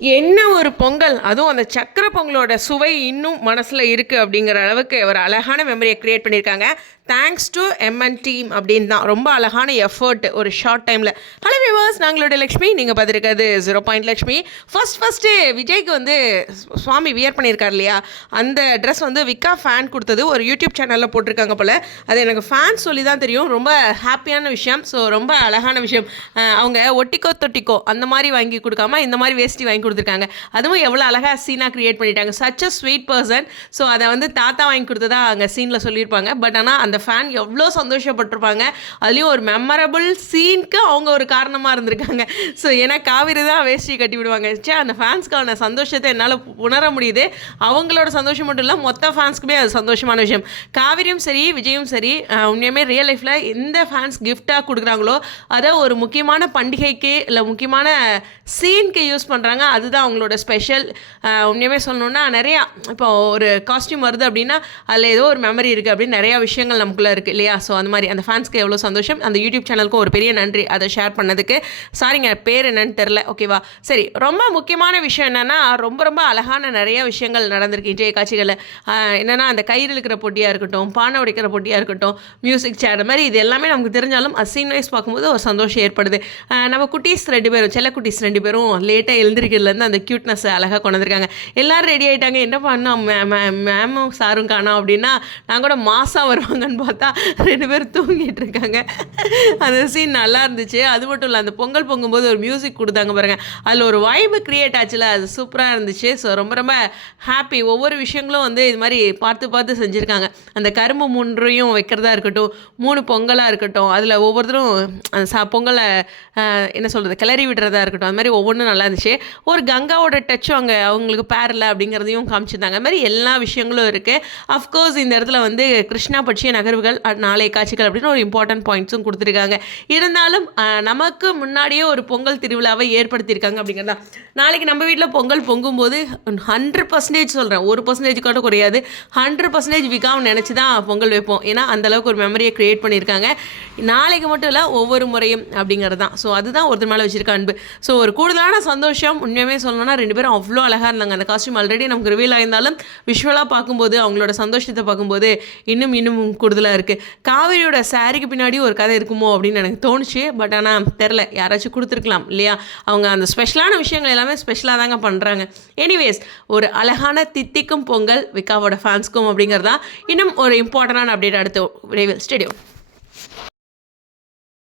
என்ன ஒரு பொங்கல்? அதுவும் அந்த சக்கரை பொங்கலோட சுவை இன்னும் மனசில் இருக்குது அப்படிங்கிற அளவுக்கு ஒரு அழகான மெமரியை க்ரியேட் பண்ணியிருக்காங்க. தேங்க்ஸ் டு எம்என் டீம் அப்படின்னு தான் ரொம்ப அழகான எஃபர்ட் ஒரு ஷார்ட் டைமில் ஹலோ வியூவர்ஸ் நாங்களோட லக்ஷ்மி. நீங்கள் பார்த்துருக்கிறது zero point Lakshmi. First first விஜய்க்கு வந்து சுவாமி வியர் பண்ணியிருக்கார் இல்லையா? அந்த ட்ரெஸ் வந்து விக்கா ஃபேன் கொடுத்தது. ஒரு யூடியூப் சேனலில் போட்டிருக்காங்க போல். அது எனக்கு ஃபேன் சொல்லி தான் தெரியும். ரொம்ப ஹாப்பியான விஷயம். ஸோ ரொம்ப அழகான விஷயம். அவங்க ஒட்டிக்கோ தொட்டிக்கோ அந்த மாதிரி வாங்கி கொடுக்காம இந்த மாதிரி வேஸ்டி வாங்கி கொடுத்துருக்காங்க. அதுவும் எவ்வளோ அழகாக சீனாக க்ரியேட் பண்ணிட்டாங்க. Such a sweet person so அதை வந்து தாத்தா வாங்கி கொடுத்ததா அங்கே சீனில் சொல்லியிருப்பாங்க. பட் ஆனால் அந்த ஃபேன் எவ்வளோ சந்தோஷப்பட்டிருப்பாங்க. அதுலேயும் ஒரு மெமரபிள் சீனுக்கு அவங்க ஒரு காரணமாக இருந்திருக்காங்க. ஸோ ஏன்னா காவிரி தான் வேஷ்டி கட்டி விடுவாங்க. சே அந்த ஃபேன்ஸ்க்கான சந்தோஷத்தை என்னால் உணர முடியுது. அவங்களோட சந்தோஷம் மட்டும் இல்லை மொத்த ஃபேன்ஸ்க்குமே அது சந்தோஷமான விஷயம். காவிரியும் சரி விஜயும் சரி உண்மையுமே ரியல் லைஃப்பில் எந்த ஃபேன்ஸ் கிஃப்டாக கொடுக்குறாங்களோ அதை ஒரு முக்கியமான பண்டிகைக்கு இல்லை முக்கியமான சீனுக்கு யூஸ் பண்ணுறாங்க அதுதான் அவங்களோட ஸ்பெஷல் உண்மையுமே சொல்லணுன்னா நிறையா இப்போ ஒரு காஸ்டியூம் வருது அப்படின்னா அதில் ஏதோ ஒரு மெமரி இருக்குது அப்படின்னு நிறையா விஷயங்கள் நம்ம நமக்குள்ளே இருக்குது இல்லையா? ஸோ அந்த மாதிரி அந்த ஃபேன்ஸ்க்கு எவ்வளோ சந்தோஷம்? அந்த யூடியூப் சேனலுக்கும் ஒரு பெரிய நன்றி அதை ஷேர் பண்ணதுக்கு. சாரிங்க பேர் என்னன்னு தெரில ஓகேவா சரி ரொம்ப முக்கியமான விஷயம் என்னென்னா ரொம்ப ரொம்ப அழகான நிறைய விஷயங்கள் நடந்திருக்கு இன்றைய காட்சிகளில். என்னென்னா அந்த கயிறு இழுக்கிற போட்டியாக இருக்கட்டும் பானை உடைக்கிற போட்டியாக இருக்கட்டும் மியூசிக் சேர் மாதிரி இது எல்லாமே நமக்கு தெரிஞ்சாலும் அசீன் வைஸ் பார்க்கும்போது ஒரு சந்தோஷம் ஏற்படுது. நம்ம குட்டீஸ் ரெண்டு பேரும் செல்ல குட்டீஸ் ரெண்டு பேரும் லேட்டாக எழுந்திருக்கிறதுலேருந்து அந்த க்யூட்னஸ் அழகாக கொண்டு வந்திருக்காங்க ரெடி ஆகிட்டாங்க என்ன பண்ணோம் மேமும் சாரும் காணோம் அப்படின்னா நான் கூட மாதம் வருவாங்கன்னு பார்த்தா ரெண்டு பேரும் தூங்கிட்டு இருக்காங்க அந்த சீன் நல்லா இருந்துச்சு. அது மட்டும் இல்லை அந்த பொங்கல் பொங்கும்போது ஒரு மியூசிக் கொடுத்தாங்க பாருங்க. அதில் ஒரு வாய்ப்பு கிரியேட் ஆச்சுல அது சூப்பராக இருந்துச்சு. ஸோ ரொம்ப ரொம்ப ஹாப்பி ஒவ்வொரு விஷயங்களும் வந்து இது மாதிரி பார்த்து பார்த்து செஞ்சுருக்காங்க. அந்த கரும்பு மூன்றையும் வைக்கிறதா இருக்கட்டும் மூணு பொங்கலாக இருக்கட்டும் அதில் ஒவ்வொருத்தரும் அந்த சா பொங்கலை என்ன சொல்கிறது கிளறி விடுறதா இருக்கட்டும் அது மாதிரி ஒவ்வொன்றும் நல்லா இருந்துச்சு. ஒரு கங்காவோட டச்சும் அங்கே அவங்களுக்கு பேரில் அப்படிங்கிறதையும் காமிச்சிருந்தாங்க. அது மாதிரி எல்லா விஷயங்களும் இருக்குது அஃப்கோர்ஸ் இந்த இடத்துல வந்து கிருஷ்ணா பட்சியை நகர்வுகள் அஹ், நாளைய காட்சிகள் அப்படின்னு ஒரு இம்பார்ட்டன்ட் பாயிண்ட்ஸும் கொடுத்துருக்காங்க. இருந்தாலும் நமக்கு முன்னாடியே ஒரு பொங்கல் திருவிழாவை ஏற்படுத்தியிருக்காங்க அப்படிங்கிறதா. நாளைக்கு நம்ம வீட்டில் பொங்கல் பொங்கும்போது ஹண்ட்ரட் பர்சன்டேஜ் சொல்கிறேன் ஒரு பர்சன்டேஜ் கூட குறையாது. ஹண்ட்ரட் பர்சன்டேஜ் விகாவும் நினச்சி தான் பொங்கல் வைப்போம். ஏன்னா அந்த அளவுக்கு ஒரு மெமரியை க்ரியேட் பண்ணியிருக்காங்க. நாளைக்கு மட்டும் இல்லை ஒவ்வொரு முறையும் அப்படிங்கிறது தான். ஸோ அதுதான் ஒருத்தர் மேலே வச்சிருக்க அன்பு. ஸோ ஒரு கூடுதலான சந்தோஷம் உண்மையுமே சொல்லணும்னா ரெண்டு பேரும் அவ்வளோ அழகாக இருந்தாங்க. அந்த காஸ்டியூம் ஆல்ரெடி நமக்கு ரிவீல் ஆயிருந்தாலும் விஷுவலாக பார்க்கும்போது அவங்களோட சந்தோஷத்தை பார்க்கும்போது இன்னும் இன்னும் கூடுதலாக இருக்குது காவிரியோட சாரிக்கு பின்னாடி ஒரு கதை இருக்குமோ அப்படின்னு எனக்கு தோணுச்சு. பட் ஆனால் தெரில. யாராச்சும் கொடுத்துருக்கலாம் இல்லையா? அவங்க அந்த ஸ்பெஷலான விஷயங்கள் எல்லாமே ஸ்பெஷலாக தாங்க பண்ணுறாங்க எனிவேஸ் ஒரு அழகான தித்திக்கும் பொங்கல் விக்காவோட ஃபேன்ஸ்க்கும் அப்படிங்கிறதா இன்னும் ஒரு இம்பார்ட்டண்டான அப்டேட் அடுத்து விரைவில். ஸ்டேடியம்